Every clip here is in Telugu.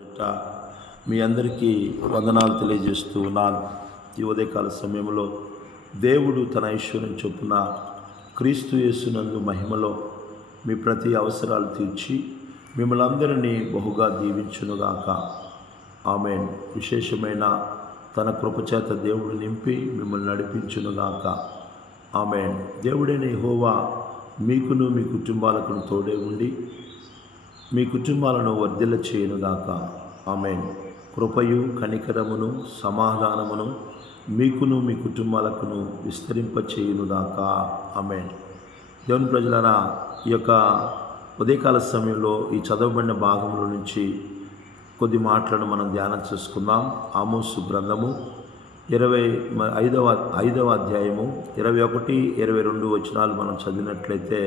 మీ అందరికీ వందనాలు తెలియజేస్తూ ఉన్నాను. ఈ ఉదయకాల సమయంలో దేవుడు తన ఐశ్వర్యం చొప్పున క్రీస్తు యేసునందు మహిమలో మీ ప్రతి అవసరాలు తీర్చి మిమ్మల్ని అందరినీ బహుగా దీవించునుగాక. ఆమేన్. విశేషమైన తన కృపచేత దేవుడు నింపి మిమ్మల్ని నడిపించునుగాక. ఆమేన్. దేవుడైన యెహోవా మీకును మీ కుటుంబాలకు తోడే ఉండి మీ కుటుంబాలను వర్ధిల్ల చేయునుగాక. ఆమేన్. కృపయు కనికరమును సమాధానమును మీకును మీ కుటుంబాలకును విస్తరింపచేయునుగాక. ఆమేన్. దేవుని ప్రజలారా, ఈ యొక్క ఉదయకాల సమయంలో ఈ చదవబడిన భాగంలో నుంచి కొద్ది మాటలను మనం ధ్యానం చేసుకుందాం. ఆమోసు గ్రంథము 25వ అధ్యాయము 21, 22 వచనాలు మనం చదివినట్లయితే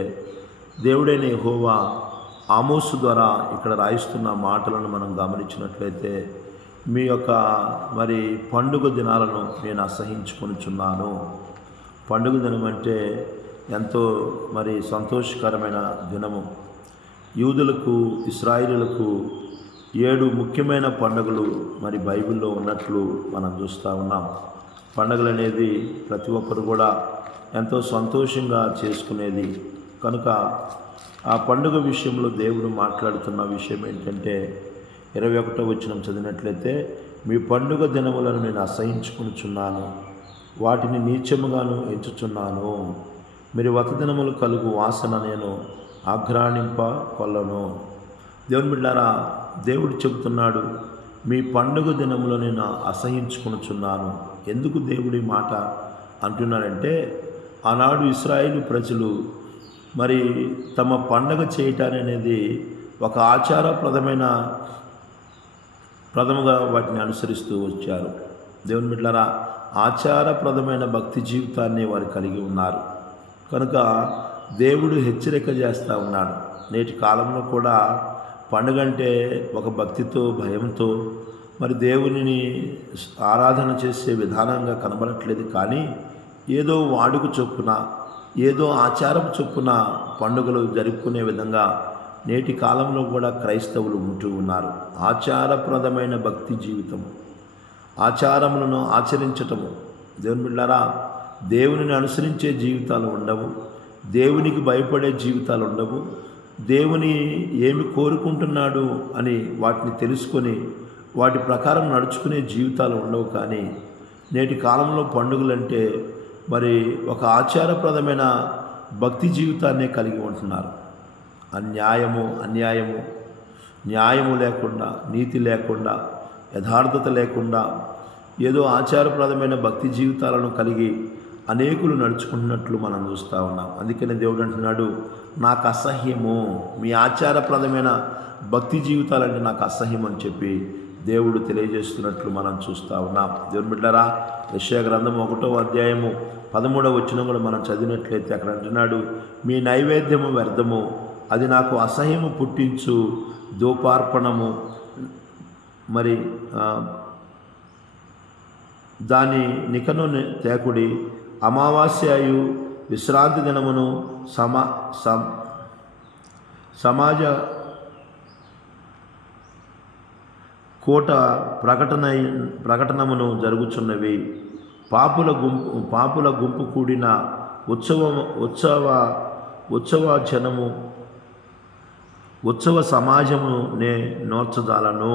దేవుడైన యెహోవా ఆమోసు ద్వారా ఇక్కడ రాయిస్తున్న మాటలను మనం గమనించినట్లయితే, మీ యొక్క పండుగ దినాలను నేను అసహించుకొనుచున్నాను. పండుగ దినం అంటే ఎంతో సంతోషకరమైన దినము. యూదులకు, ఇశ్రాయేలులకు 7 ముఖ్యమైన పండుగలు బైబిల్లో ఉన్నట్లు మనం చూస్తూ ఉన్నాం. పండుగలు అనేది ప్రతి ఒక్కరు కూడా ఎంతో సంతోషంగా చేసుకునేది కనుక ఆ పండుగ విషయంలో దేవుడు మాట్లాడుతున్న విషయం ఏంటంటే 21వ వచనం చదివినట్లయితే, మీ పండుగ దినములను నేను అసహించుకొనుచున్నాను, వాటిని నీచముగాను ఎంచుచున్నాను. మీరు వ్రత దినములు కలుగు వాసన నేను ఆఘ్రాణింప కొల్లను. దేవుని బిడ్డారా, దేవుడు చెబుతున్నాడు, మీ పండుగ దినములో నేను అసహించుకొనుచున్నాను. ఎందుకు దేవుడి మాట అంటున్నాడంటే, ఆనాడు ఇశ్రాయేలు ప్రజలు తమ పండగ చేయటాన్ని అనేది ఒక ప్రథముగా వాటిని అనుసరిస్తూ వచ్చారు. దేవుని బిడ్డలారా, ఆచారప్రదమైన భక్తి జీవితాన్ని వారు కలిగి ఉన్నారు కనుక దేవుడు హెచ్చరిక చేస్తూ ఉన్నాడు. నేటి కాలంలో కూడా పండుగ అంటే ఒక భక్తితో, భయంతో దేవునిని ఆరాధన చేసే విధానంగా కనబడట్లేదు. కానీ ఏదో వాడుక చొప్పున, ఏదో ఆచారం చొప్పున పండుగలు జరుపుకునే విధంగా నేటి కాలంలో కూడా క్రైస్తవులు ఉంటూ ఉన్నారు. ఆచారప్రదమైన భక్తి జీవితం, ఆచారములను ఆచరించటము. దేవుని బిడ్డలారా, దేవునిని అనుసరించే జీవితాలు ఉండవు, దేవునికి భయపడే జీవితాలు ఉండవు, దేవుని ఏమి కోరుకుంటున్నాడు అని వాటిని తెలుసుకొని వాటి ప్రకారం నడుచుకునే జీవితాలు ఉండవు. కానీ నేటి కాలంలో పండుగలంటే ఒక ఆచారప్రదమైన భక్తి జీవితాన్నే కలిగి ఉంటున్నారు. అన్యాయము, న్యాయము లేకుండా, నీతి లేకుండా, యథార్థత లేకుండా ఏదో ఆచారప్రదమైన భక్తి జీవితాలను కలిగి అనేకులు నడుచుకుంటున్నట్లు మనం చూస్తూ ఉన్నాం. అందుకనే దేవుడు అంటున్నాడు, నాకు అసహ్యము, మీ ఆచారప్రదమైన భక్తి జీవితాలంటే నాకు అసహ్యం అని చెప్పి దేవుడు తెలియజేస్తున్నట్లు మనం చూస్తూ ఉన్నాం. దేవుని బిడ్డలారా, యెషయా గ్రంథం 1వ అధ్యాయము 13వ వచనం కూడా మనం చదివినట్లయితే అక్కడ అంటున్నాడు, మీ నైవేద్యము వ్యర్థము, అది నాకు అసహ్యము పుట్టించు ధూపార్పణము, దాని నికను తేకుడి, అమావాస్యయు విశ్రాంతి దినమును సమాజ కోట ప్రకటనమును జరుగుచున్నవి. పాపుల గుంపు కూడిన ఉత్సవ సమాజము నే నోర్చజాలను.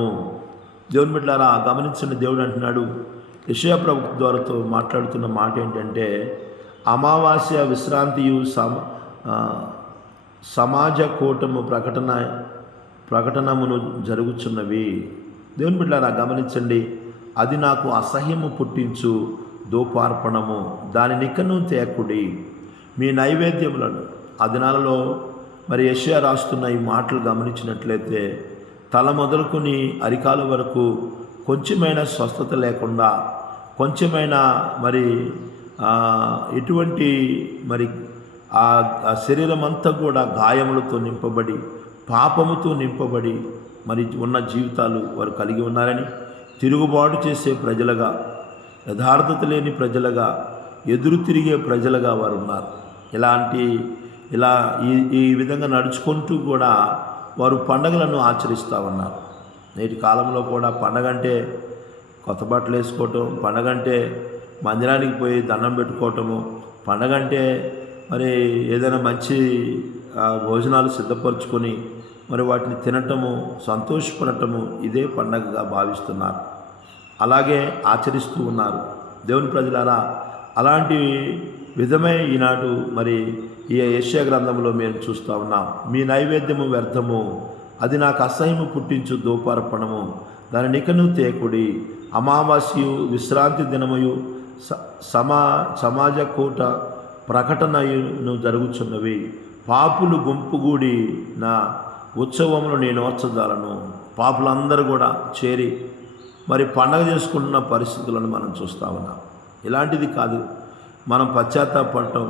దేవుని బిడ్డలారా, గమనించండి. దేవుడు అంటున్నాడు, యెషయా ప్రభు ద్వారాతో మాట్లాడుతున్న మాట ఏంటంటే, అమావాస్య విశ్రాంతియు సమాజ కూటము ప్రకటనమును జరుగుచున్నవి. దేవుని బిడ్డలారా, గమనించండి. అది నాకు అసహ్యము పుట్టించు ధూపార్పణము, దాని నికను తేకుడి, మీ నైవేద్యములను. ఆ దినాలలో యెషయా రాస్తున్న ఈ మాటలు గమనించినట్లయితే, తల మొదలుకొని అరికాల వరకు కొంచెమైనా స్వస్థత లేకుండా, కొంచెమైనా ఎటువంటి ఆ శరీరం అంతా కూడా గాయములతో నింపబడి, పాపముతో నింపబడి ఉన్న జీవితాలు వారు కలిగి ఉన్నారని, తిరుగుబాటు చేసే ప్రజలుగా, యథార్థత లేని ప్రజలుగా, ఎదురు తిరిగే ప్రజలుగా వారు ఉన్నారు. ఈ విధంగా నడుచుకుంటూ కూడా వారు పండుగలను ఆచరిస్తూ ఉన్నారు. నేటి కాలంలో కూడా పండగ అంటే కొత్త బట్టలు వేసుకోవటం, పండగ అంటే మందిరానికి పోయి దండం పెట్టుకోవటము, పండగ అంటే మరి ఏదైనా మంచి భోజనాలు సిద్ధపరచుకొని మరి వాటిని తినటము, సంతోషపడటము ఇదే పండగగా భావిస్తున్నారు, అలాగే ఆచరిస్తూ ఉన్నారు. దేవుని ప్రజలారా, అలాంటి విధమే ఈనాడు మరి ఈ యెషయా గ్రంథంలో మేము చూస్తూ ఉన్నాం. మీ నైవేద్యము వ్యర్థము, అది నాకు అసహ్యము పుట్టించు ధూపార్పణము, దాని నికను తేకుడి, అమావాస్యు విశ్రాంతి దినమయు సమాజ కూట ప్రకటనను జరుగుచున్నవి. పాపులు గుంపుగూడి నా ఉత్సవములు నేను ఓర్చదాలను. పాపులందరూ కూడా చేరి మరి పండగ చేసుకుంటున్న పరిస్థితులను మనం చూస్తూ ఉన్నాం. ఇలాంటిది కాదు. మనం పశ్చాత్తాపడటం,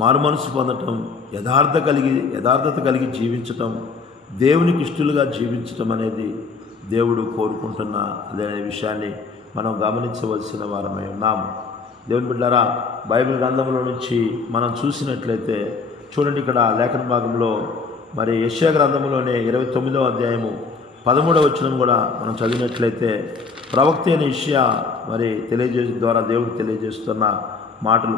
మారుమనసు పొందటం, యథార్థత కలిగి జీవించటం, దేవునికి ఇష్టలుగా జీవించటం అనేది దేవుడు కోరుకుంటున్న అదే విషయాన్ని మనం గమనించవలసిన వారమై ఉన్నాము. దేవుని బిడ్డలారా, బైబిల్ గ్రంథంలో నుంచి మనం చూసినట్లయితే చూడండి, ఇక్కడ లేఖన భాగంలో మరి యెషయా గ్రంథంలోనే 29వ అధ్యాయము 13వ వచనం కూడా మనం చదివినట్లయితే ప్రవక్త అయిన యెషయా మరి ద్వారా దేవుడు తెలియజేస్తున్న మాటలు.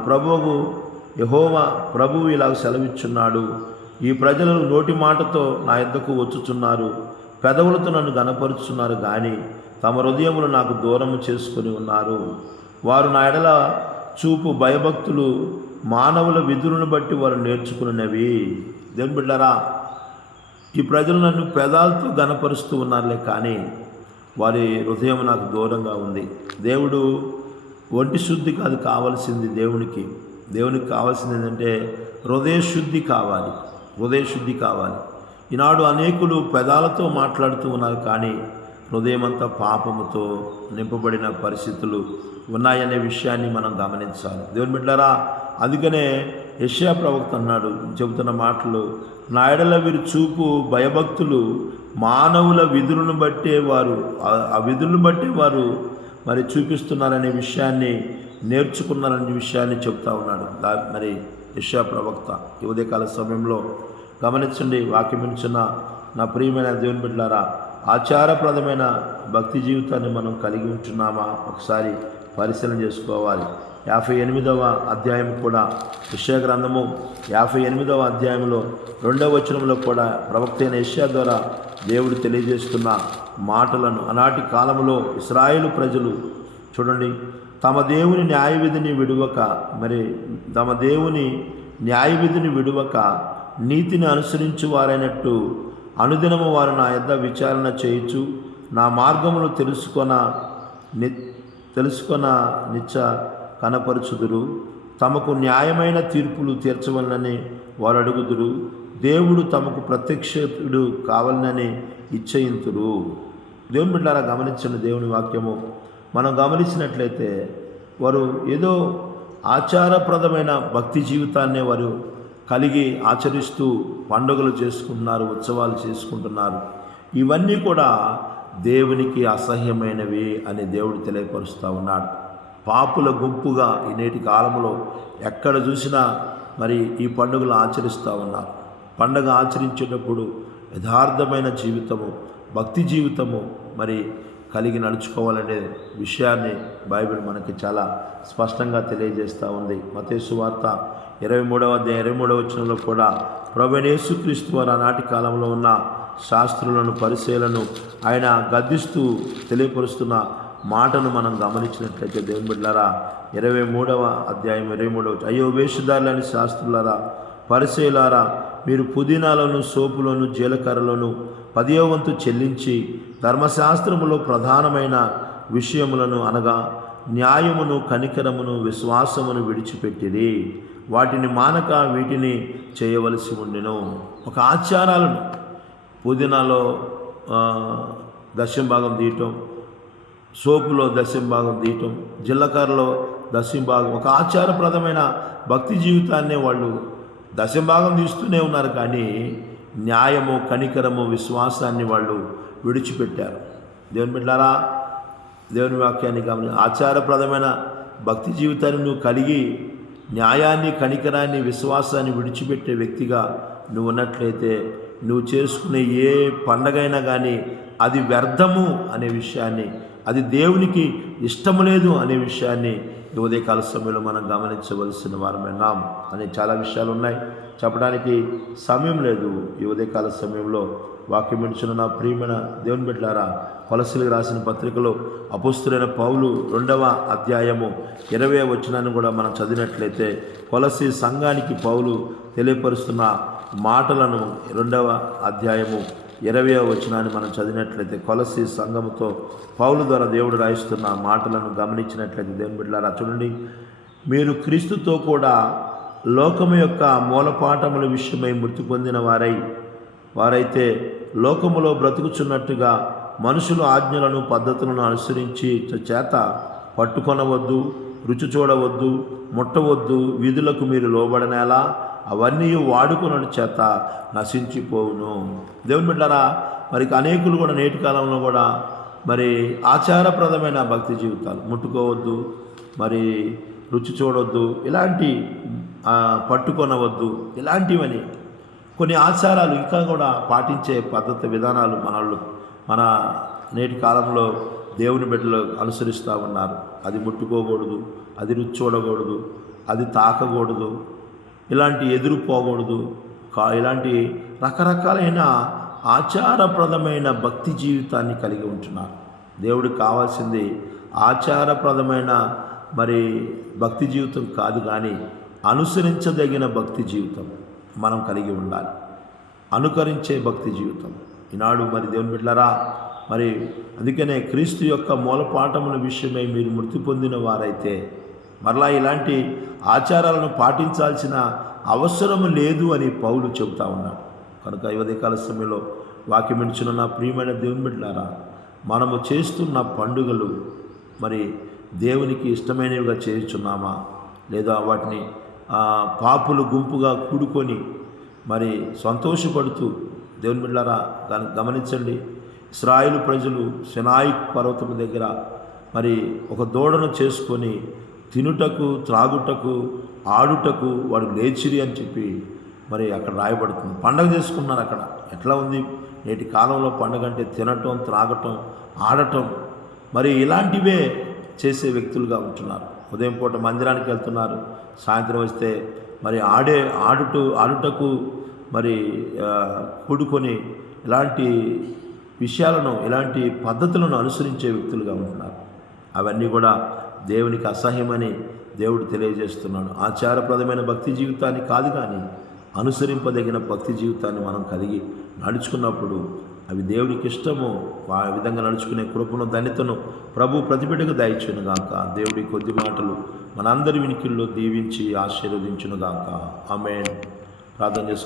యెహోవా ప్రభువు ఇలాగ సెలవిచ్చున్నాడు, ఈ ప్రజలు నోటి మాటతో నా యొద్దకు వచ్చుచున్నారు, పెదవులతో నన్ను గనపరుచున్నారు, కానీ తమ హృదయములు నాకు దూరము చేసుకొని ఉన్నారు. వారు నా ఎడల చూపు భయభక్తులు మానవుల విధులను బట్టి వారు నేర్చుకున్నవి. దేవుని బిడ్డలారా, ఈ ప్రజలు నన్ను పెదాలతో గనపరుస్తూ ఉన్నారులే, కానీ వారి హృదయం నాకు దూరంగా ఉంది. దేవుడు ఒంటి శుద్ధి కాదు కావాల్సింది. దేవునికి కావాల్సింది ఏంటంటే హృదయ శుద్ధి కావాలి. ఈనాడు అనేకులు పెదాలతో మాట్లాడుతూ ఉన్నారు, కానీ హృదయమంతా పాపముతో నింపబడిన పరిస్థితులు ఉన్నాయనే విషయాన్ని మనం గమనించాలి. దేవుని బిడ్డలారా, అందుకనే యెషయా ప్రవక్త చెబుతున్న మాటలు, నా ఎడల వీరు చూపు భయభక్తులు మానవుల విధులను బట్టే వారు మరి చూపిస్తున్నారనే విషయాన్ని, నేర్చుకున్నారనే విషయాన్ని చెప్తా ఉన్నాడు మరి యెషయా ప్రవక్త. ఈ ఉదయకాల సమయంలో గమనించండి, వాక్యం వింటున్న నా ప్రియమైన దేవుని బిడ్డలారా, ఆచారప్రదమైన భక్తి జీవితాన్ని మనం కలిగి ఉంటున్నామా ఒకసారి పరిశీలన చేసుకోవాలి. 58వ అధ్యాయం కూడా, యెషయా గ్రంథము 58వ అధ్యాయంలో 2వ వచనంలో కూడా ప్రవక్త అయిన యెషయా ద్వారా దేవుడు తెలియజేస్తున్న మాటలను, ఆనాటి కాలంలో ఇశ్రాయేలు ప్రజలు చూడండి, తమ దేవుని న్యాయవిధిని విడువక నీతిని అనుసరించు వారైనట్టు అనుదినము వారు నా యొద్ద విచారణ చేయుచు నా మార్గములు తెలుసుకొన నిచ్చ కనపరుచుదురు. తమకు న్యాయమైన తీర్పులు తీర్చవలనని వారు అడుగుదురు. దేవుడు తమకు ప్రత్యక్షుడు కావాలనని ఇచ్చయింతురు. దేవుని బిడ్డలారా, గమనించిన దేవుని వాక్యము మనం గమనించినట్లయితే వారు ఏదో ఆచారప్రదమైన భక్తి జీవితాన్నే వారు కలిగి ఆచరిస్తూ పండుగలు చేసుకుంటున్నారు, ఉత్సవాలు చేసుకుంటున్నారు. ఇవన్నీ కూడా దేవునికి అసహ్యమైనవి అని దేవుడు తెలియపరుస్తూ ఉన్నాడు. పాపుల గుంపుగా ఈ నేటి కాలంలో ఎక్కడ చూసినా మరి ఈ పండుగలు ఆచరిస్తూ ఉన్నారు. పండుగ ఆచరించేటప్పుడు యథార్థమైన జీవితము, భక్తి జీవితము మరి కలిగి నడుచుకోవాలనే విషయాన్ని బైబిల్ మనకి చాలా స్పష్టంగా తెలియజేస్తూ ఉంది. మత్తయి సువార్త 23వ అధ్యాయం 23వ వచనంలో కూడా ప్రభువైన యేసుక్రీస్తు వారు ఆనాటి కాలంలో ఉన్న శాస్త్రులను, పరిసయ్యులను ఆయన గద్దిస్తూ తెలియపరుస్తున్న మాటను మనం గమనించినట్లయితే దేవుని బిడ్డలారా, 23వ అధ్యాయం 23వ అయ్యో వేషధారులని శాస్త్రులారా, పరిసయ్యులారా, మీరు పుదీనాలను, సోపులను, జీలకర్రలను 10వ వంతు చెల్లించి ధర్మశాస్త్రములో ప్రధానమైన విషయములను అనగా న్యాయమును, కనికరమును, విశ్వాసమును విడిచిపెట్టిరి. వాటిని మానక వీటిని చేయవలసి ఉండెను. ఒక ఆచారాలను, పుదీనాలో దశంభాగం తీయటం, సోపులో దశంభాగం తీయటం, జీలకర్రలో దశంభాగం, ఒక ఆచారప్రదమైన భక్తి జీవితాన్నే వాళ్ళు దశంభాగం తీస్తూనే ఉన్నారు, కానీ న్యాయము, కనికరము, విశ్వాసాన్ని వాళ్ళు విడిచిపెట్టారు. దేవుని బిడ్డలారా, దేవుని వాక్యాన్ని ఆచారప్రదమైన భక్తి జీవితాన్ని నువ్వు కలిగి న్యాయాన్ని, కనికరాన్ని, విశ్వాసాన్ని విడిచిపెట్టే వ్యక్తిగా నువ్వు ఉన్నట్లయితే నువ్వు చేసుకునే ఏ పండగైనా కానీ అది వ్యర్థము అనే విషయాన్ని, అది దేవునికి ఇష్టము లేదు అనే విషయాన్ని ఈ ఉదయకాల సమయంలో మనం గమనించవలసిన వారమేనాం అనే చాలా విషయాలు ఉన్నాయి, చెప్పడానికి సమయం లేదు. ఈ ఉదయకాల సమయంలో వాక్యం వింటున్న నా ప్రియమైన దేవుని బిడ్డలారా, కొలస్సీలకు రాసిన పత్రికలో అపోస్తలుడైన పౌలు 2వ అధ్యాయము 20వ వచనాన్ని కూడా మనం చదివినట్లయితే, కొలస్సీ సంఘానికి పౌలు తెలియపరుస్తున్న మాటలను 2వ అధ్యాయము 20వ వచనాన్ని మనం చదివినట్లయితే, కొలస్సీ సంఘముతో పౌలు ద్వారా దేవుడు రాయిస్తున్న మాటలను గమనించినట్లయితే, దేవుని బిడ్డలారా చూడండి, మీరు క్రీస్తుతో కూడా లోకము యొక్క మూలపాఠముల విషయమై మృతి పొందిన వారైతే లోకములో బ్రతుకుచున్నట్టుగా మనుషుల ఆజ్ఞలను పద్ధతులను అనుసరించి చేత పట్టుకొనవద్దు, రుచి చూడవద్దు, ముట్టవద్దు, విధులకు మీరు లోబడనేలా అవన్నీ వాడుకున్న చేత నశించిపోవును. దేవుని బిడ్డలారా, మరి అనేకులు కూడా నేటి కాలంలో కూడా మరి ఆచారప్రదమైన భక్తి జీవితాలు, ముట్టుకోవద్దు, మరి రుచి చూడవద్దు, ఇలాంటి పట్టుకొనవద్దు, ఇలాంటివని కొన్ని ఆచారాలు ఇంకా కూడా పాటించే పద్ధతి విధానాలు మన నేటి కాలంలో దేవుని బిడ్డలు అనుసరిస్తూ ఉన్నారు. అది ముట్టుకోకూడదు, అది రుచి చూడకూడదు, అది తాకకూడదు, ఇలాంటి ఎదురుపోకూడదు, ఇలాంటి రకరకాలైన ఆచారప్రదమైన భక్తి జీవితాన్ని కలిగి ఉంటున్నారు. దేవుడికి కావాల్సింది ఆచారప్రదమైన మరి భక్తి జీవితం కాదు, కానీ అనుసరించదగిన భక్తి జీవితం మనం కలిగి ఉండాలి. అనుకరించే భక్తి జీవితం ఈనాడు మరి దేవుని బిడ్డలారా, మరి అందుకనే క్రీస్తు యొక్క మూలపాఠముల విషయమై మీరు మృతి పొందిన వారైతే మరలా ఇలాంటి ఆచారాలను పాటించాల్సిన అవసరం లేదు అని పౌలు చెబుతా ఉన్నాడు. కనుక ఈ ఉదయకాల సమయంలో వాక్యం వింటున్న నా ప్రియమైన దేవుని బిడ్డలారా, మనము చేస్తున్న పండుగలు మరి దేవునికి ఇష్టమైనవిగా చేయుచున్నామా, లేదా వాటిని పాపులు గుంపుగా కూడుకొని మరి సంతోషపడుతూ, దేవుని బిడ్డలారా గమనించండి, ఇశ్రాయేలు ప్రజలు సినాయి పర్వతం దగ్గర మరి ఒక దూడను చేసుకొని తినుటకు, త్రాగుటకు, ఆడుటకు వాడు లేచిరి అని చెప్పి మరి అక్కడ రాయబడుతుంది. పండగ చేసుకున్నారు అక్కడ. ఎట్లా ఉంది నేటి కాలంలో పండగ అంటే తినటం, త్రాగటం, ఆడటం, మరి ఇలాంటివే చేసే వ్యక్తులుగా ఉంటున్నారు. ఉదయం పూట మందిరానికి వెళ్తున్నారు, సాయంత్రం వస్తే మరి ఆడుటకు మరి కూడుకొని ఇలాంటి విషయాలను, ఇలాంటి పద్ధతులను అనుసరించే వ్యక్తులుగా ఉంటున్నారు. అవన్నీ కూడా దేవునికి అసహ్యమని దేవుడు తెలియజేస్తున్నాడు. ఆచారప్రదమైన భక్తి జీవితాన్ని కాదు, కానీ అనుసరింపదగిన భక్తి జీవితాన్ని మనం కలిగి నడుచుకున్నప్పుడు అవి దేవునికి ఇష్టము. ఆ విధంగా నడుచుకునే కృపను, ధన్యతను ప్రభు ప్రతిబిడ్డకు దయచునుగాక. దేవుడి కొద్ది మాటలు మనందరి వినికిల్లో దీవించి ఆశీర్వదించునుగాక. ఆమేన్. ప్రార్థన చేసుకుందాం.